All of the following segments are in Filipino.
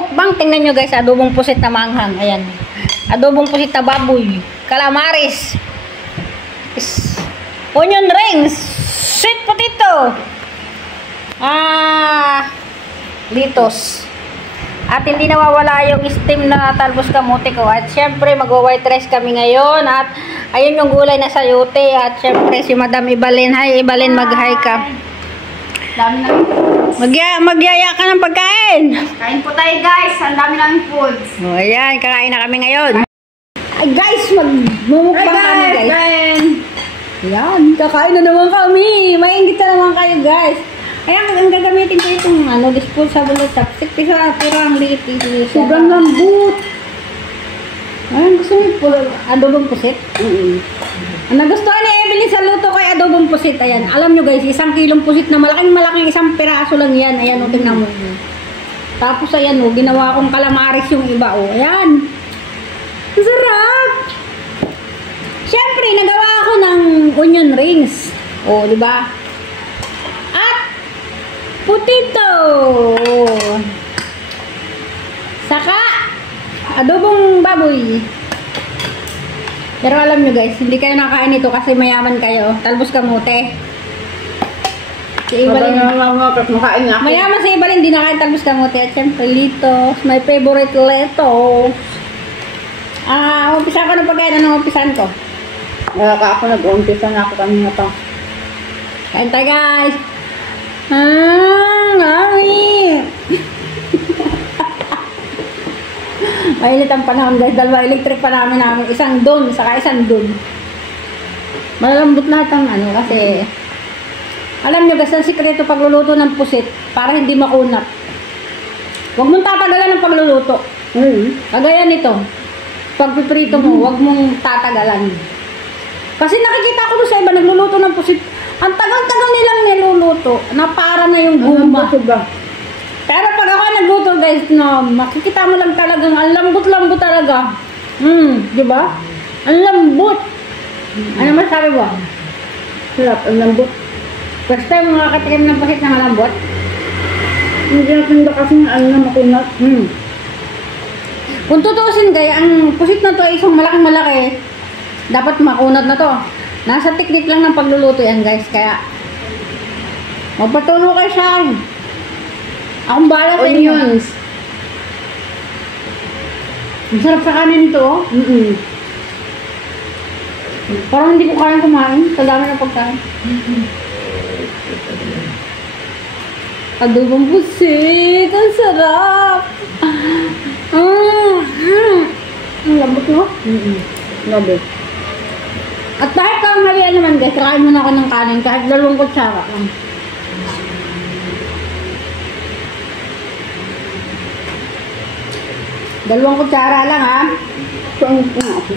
mukbang. Tingnan nyo guys, adobong pusit na manghang. Ayan. Adobong pusit na baboy. Calamares. Onion rings. Sweet potato. Litos. At hindi nawawala yung steam na talbos kamote ko. At syempre magwa-white rice kami ngayon. At ayun yung gulay na sayote. At syempre si Madam Ibalin. Hi Ibalin, mag-hi ka. Dami na Magyaya ka ng pagkain. Kain po tayo guys. Ang dami namin foods. O ayan, kakain na kami ngayon. Ay guys, magmumukbang kami guys. Ayan, kakain na naman kami. Maingit na naman kayo guys. Ayan, ang gagamitin ko itong disposable na chopstick. Pero ang liit dito siya. Sobrang lambot. Ayan, gusto niyo po adobong pusit? Ang nagustuhan ni Evelyn sa luto kay adobong pusit. Ayan, alam nyo guys, 1 kilong pusit na malaking isang piraso lang yan. Ayan, tingnan mo. Tapos ayan, ginawa kong calamares yung iba. Ayan. Ang sarap! Siyempre, nagawa ako ng onion rings. Di ba? Potato. Saka adobong baboy. Pero alam nyo guys, hindi kayo nakain ito kasi mayaman kayo. Talbos kamote. Si Ibalin, mayaman si Ibalin, hindi nakain talbos kamote. At syempre, litos. My favorite lettuce. Umpisa ko na pagkain. Anong umpisan ko? Ako nag-umpisa na ako kanina pa. Kain tayo guys. Mami! Mainit ang panahon guys. 2 electric pa namin. Isang doon, saka isang doon. Malalambot lahat ang kasi alam nyo guys, ang sikreto pagluluto ng pusit para hindi makunat. Huwag mong tatagalan ng pagluluto. Kagaya nito. Pagpiprito mo, huwag mong tatagalan. Kasi nakikita ko doon sa iba nagluluto ng pusit. Ang tagal-tagal nilang niluluto na para na yung guma. Pero pag ako nagluto guys, makikita mo lang talagang ang lambot-lambot talaga. Di ba? Ang lambot. Ano masabi mo? Sarap, ang lambot. First time makakatikim ng pusit na malambot? Hindi natin ba kasi makunat? Kung tutusin guys, ang pusit na to ay isang malaking-malaki. Dapat makunat na to. Nasa teknik lang ng pagluluto yan guys. Kaya magpatuloy kayo sa akin. Akong bahala sa inyo. Onions. Ang sarap sa kanin ito. Parang hindi ko kayang kumain. Sa dami ng pagkain. Adobong pusit. Ang sarap. Ang lambot no? Lambot. At dahil kamalian naman guys, kakain muna ako ng kanin kahit 2 kutsara lang. Dalawang kutsara lang ha. So, ang ako.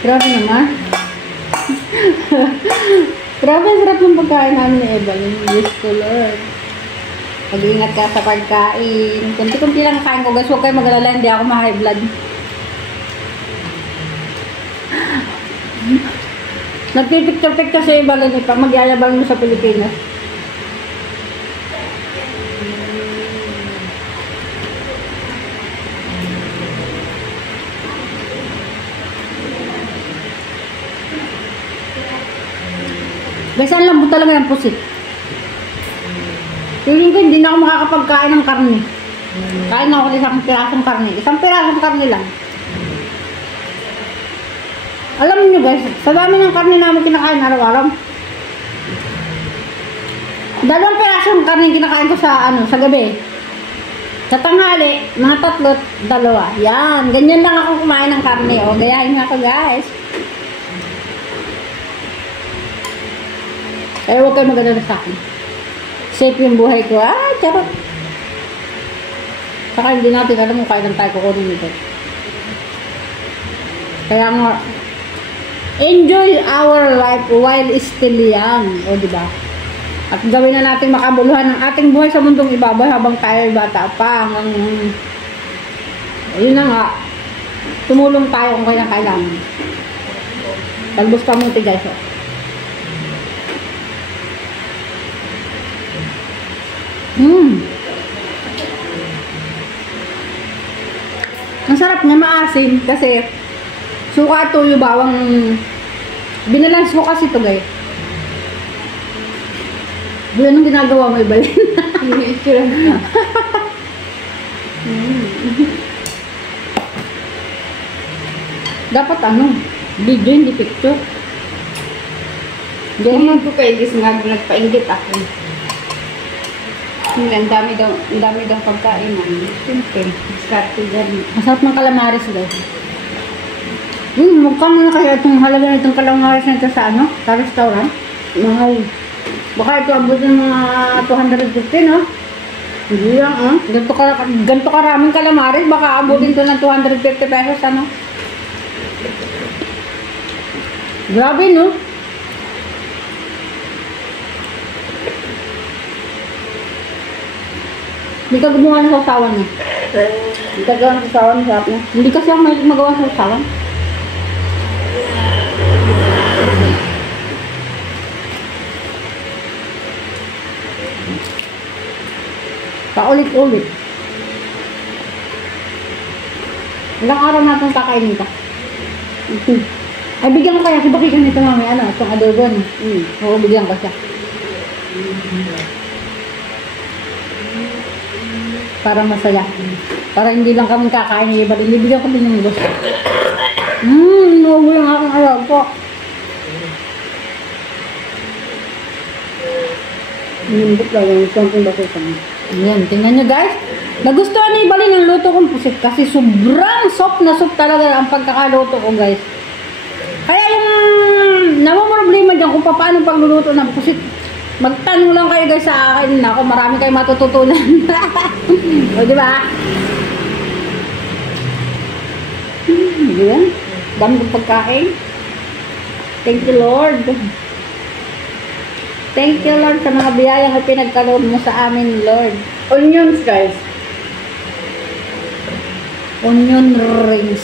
Grabe naman. Grabe, sarap ng pagkain namin ni Evelyn. Yes to Lord. Mag-iingat ka sa pagkain. Kunti-kunti lang kain ko guys. Huwag kayo mag-alala, hindi ako ma-high blood. Nagpipicture-picture sa iba lang ipag magyayabang mo sa Pilipinas. Guys, ang lambot talaga ng pusit. Feeling ko hindi na ako makakapagkain ng karne. Kain na ako ng 1 pirasong karne. 1 pirasong karne lang. Alam niyo guys, sa dami ng karne namin kinakain araw-araw. 2 pirasong karne kinakain ko sa gabi. Sa tanghali, mga 3, 2. Yan, ganyan lang ako kumain ng karne. Gayahin nga ako guys. Kaya huwag kayo magdala sa akin. Safe yung buhay ko. Charot. Saka hindi natin alam kung kailan tayo kukunin nito. Kaya nga, enjoy our life while still young. Diba? At gawin na natin makabuluhan ng ating buhay sa mundong ibabaw habang tayo bata pa. Yun na nga. Tumulong tayo kung kailan. Talbos kamote guys. Ang sarap niya, maasim kasi suka, tuyo, bawang. Binalance ko kasi ito, guys. Anong ginagawa mo, Ibalin? Dapat video, hindi picture. Hindi ko kay Liz nagpainggit ako. Ang dami daw pagkain. Siyempre, start dyan. Masarap ng calamares, guys. Magkano na kaya itong halaga na itong calamares na ito sa restaurant? Mahal. Baka ito abot ng mga 250, no? Hindi lang, Ganto karaming calamares, baka abutin ito ng 250 pesos, ano? Grabe, no? Hindi ka gumawa ng sausawan, no? Hindi ka gawang sasawan, sarap na. Hindi kasi ako mahilig magawa ng sausawan. Paulit-ulit. Ilang araw natin kakainin ka? Ay, bigyan ko kaya si Bakikan nito, mami. Itong adobo, no? Oo, bigyan ko siya. Para masaya. Para hindi lang kami kakain ng iba. Bigyan ko din yung gusto. Inuubo yung aking alaw po. Nimbot lang yung something Bakikan. Ayan, tingnan nyo, guys. Nagustuhan ni Ibalin yung luto kong pusit kasi sobrang soft na soft talaga ang pagkakaluto ko, guys. Kaya yung namumroblema dyan kung paano pagluluto ng pusit, magtanong lang kayo, guys, sa akin. Ako, marami kayo matututunan. O, diba? Ayan. Dami kong pagkain. Thank you, Lord. Thank you, Lord, sa mga biyayang na pinagkaloob mo sa amin, Lord. Onions, guys. Onion rings.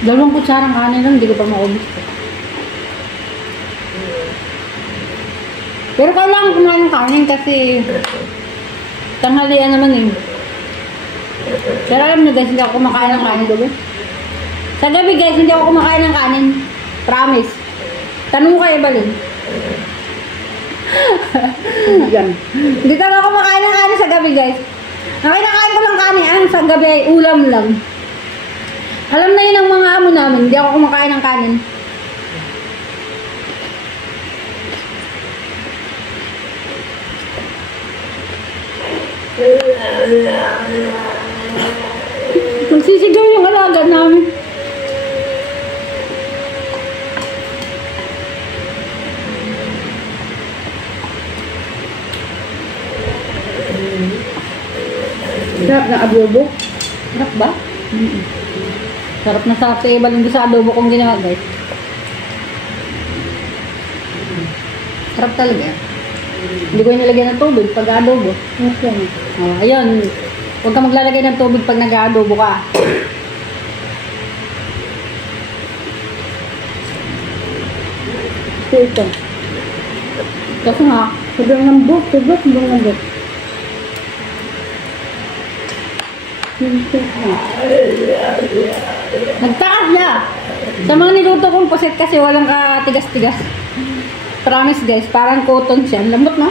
Dalawang kutsarang kanin lang, hindi ko pa maubos ko. Pero kailangan kumain ng kanin kasi tanghalian naman eh. Pero alam nyo, guys, hindi ako kumakain ng kanin gabi. Sa gabi, guys, hindi ako kumakain ng kanin. Promise. Tanong mo kayo, Balin. Yan. Hindi talaga ako kumakain ng kanin sa gabi, guys. Ang kinakain ko lang kanin, sa gabi ay ulam lang. Alam na yun ang mga amo namin, hindi ako kumakain ng kanin. Magsisigaw yung alaga namin. Sarap na adobo. Sarap ba? Sarap na sarap sa iba lang sa adobo kong ginawa, guys. Sarap talaga. Hindi ko yung nilagyan ng tubig pag adobo. Okay. Ayun. Huwag ka maglalagay ng tubig pag nag-adobo ka. Ito. Kasi nga, Sobrang lambot. Sobrang lambot. nagtakas niya. Sa mga niluto kong pusit kasi walang katigas-tigas. Promise, guys, parang cotton siya. Lambot, no?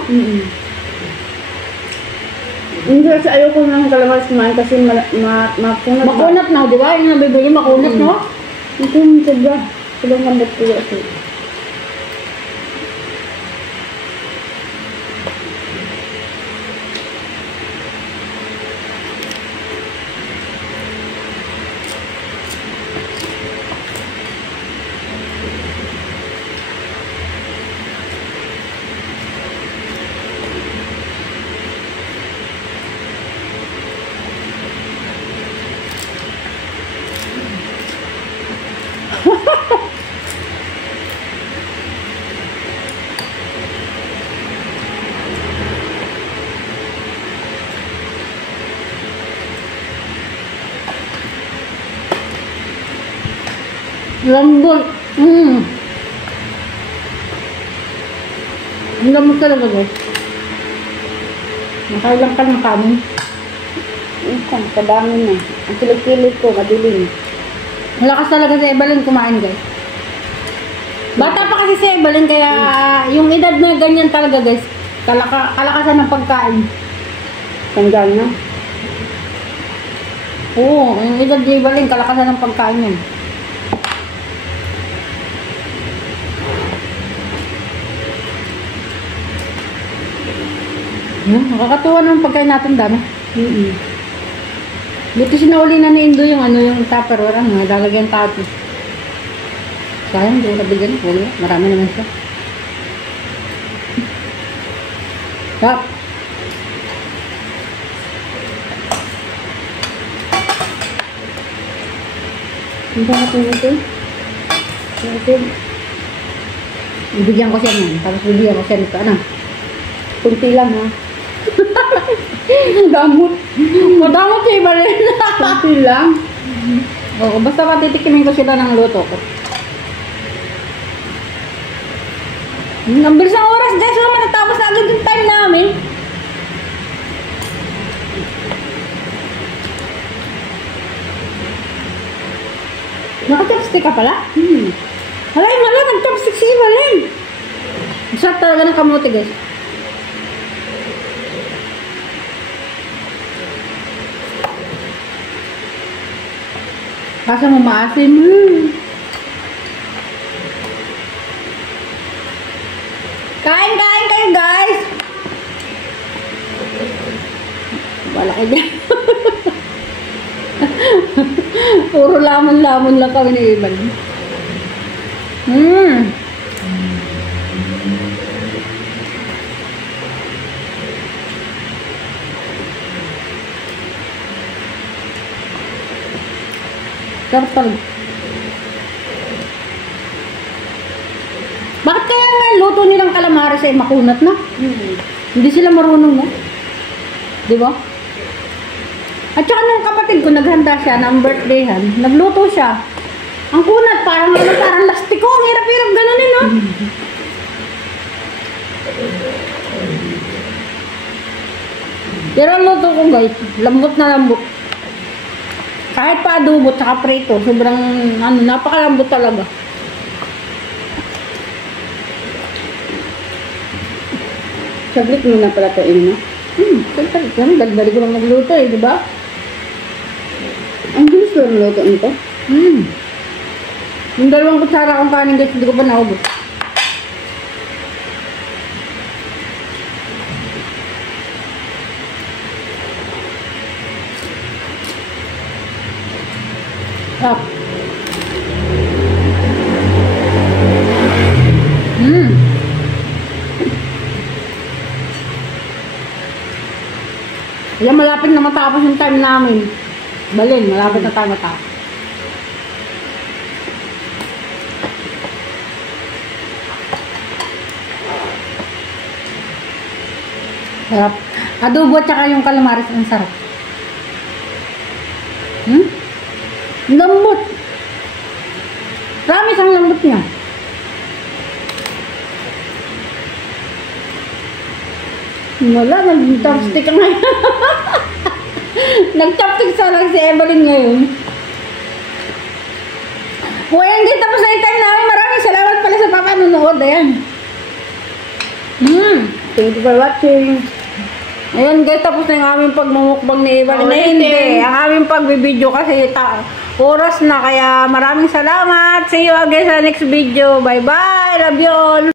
Hindi kasi ayoko ng calamares kumain kasi makunat. Makunat na, di ba? Yung nabibili, makunat, no? Ito yung sobra. Sobrang lambot ko kasi. Lambot. Ang lambot talaga guys. Nakailang ka ng kanin. Isang, kadami na. Ang kilig-kilig ko, madilim. Malakas talaga si Evelyn kumain guys. Bata pa kasi si Evelyn kaya yung edad na ganyan talaga guys. Kalakasan ng pagkain. Tanggal na. Oo, yung edad ni Evelyn kalakasan ng pagkain yan. Nakakatuwa ng pagkain natin dami. Buti sinauli na ni Indo yung yung tupperware, lalagyan tato. Sayang, hindi ko nabigyan. Wala, marami naman siya. Stop. Hindi natin ito. Ibigyan ko siya nun. Tapos bibigyan ko siya nito. Ano? Kunti lang ha. Damot. Madamot siya iba rin. Kunti lang. Oo, basta patitikimin ko sila ng luto ko. Ang bilis ng oras guys. Naman natapos na agad yung time namin. Naka-chopstick ka pala? Alay, nag-chopstick si Evelyn. Sarap talaga ng kamote guys. Kasi mo maasim. Kain kayo guys. Wala kayo dyan. Puro lamon-lamon lang kami ni Evelyn. Sarap talaga. Bakit kaya nga luto nilang calamares ay makunat na? Hindi sila marunong na. Di ba? At saka nung kapatid ko naghanda siya ng birthdayhan, nagluto siya. Ang kunat, parang lastiko. Ang hirap-hirap ganunin, no? Pero ang luto ko guys, lambot na lambot. Kahit pa adobo at prito, sobrang napakalambot talaga. Saglit mo na pala ito, Ina. Saglit lang. Dali ko lang nagluto eh, di ba? Ang bilis ko ang luto nito. Yung 2 kutsara akong kanin guys, hindi ko pa naubos. Up. Ayan, malapit na matapos yung time namin. Balin, malapit na tayo matapos. Sarap. Adobo at saka yung calamares ang sarap. Lambot. Promise ang lambot niya. Wala, nag-chopstick ka ngayon. Nag-chopstick sana si Evelyn ngayon. Uy, hindi tapos na yung time namin. Maraming salamat pala sa papanonood. Ayan. Thank you for watching. Ayan guys, tapos na yung aming pagmumukbang ni Evelyn. Hindi, ang aming pagbibideo kasi oras na. Kaya maraming salamat. See you again sa next video. Bye-bye. Love you all.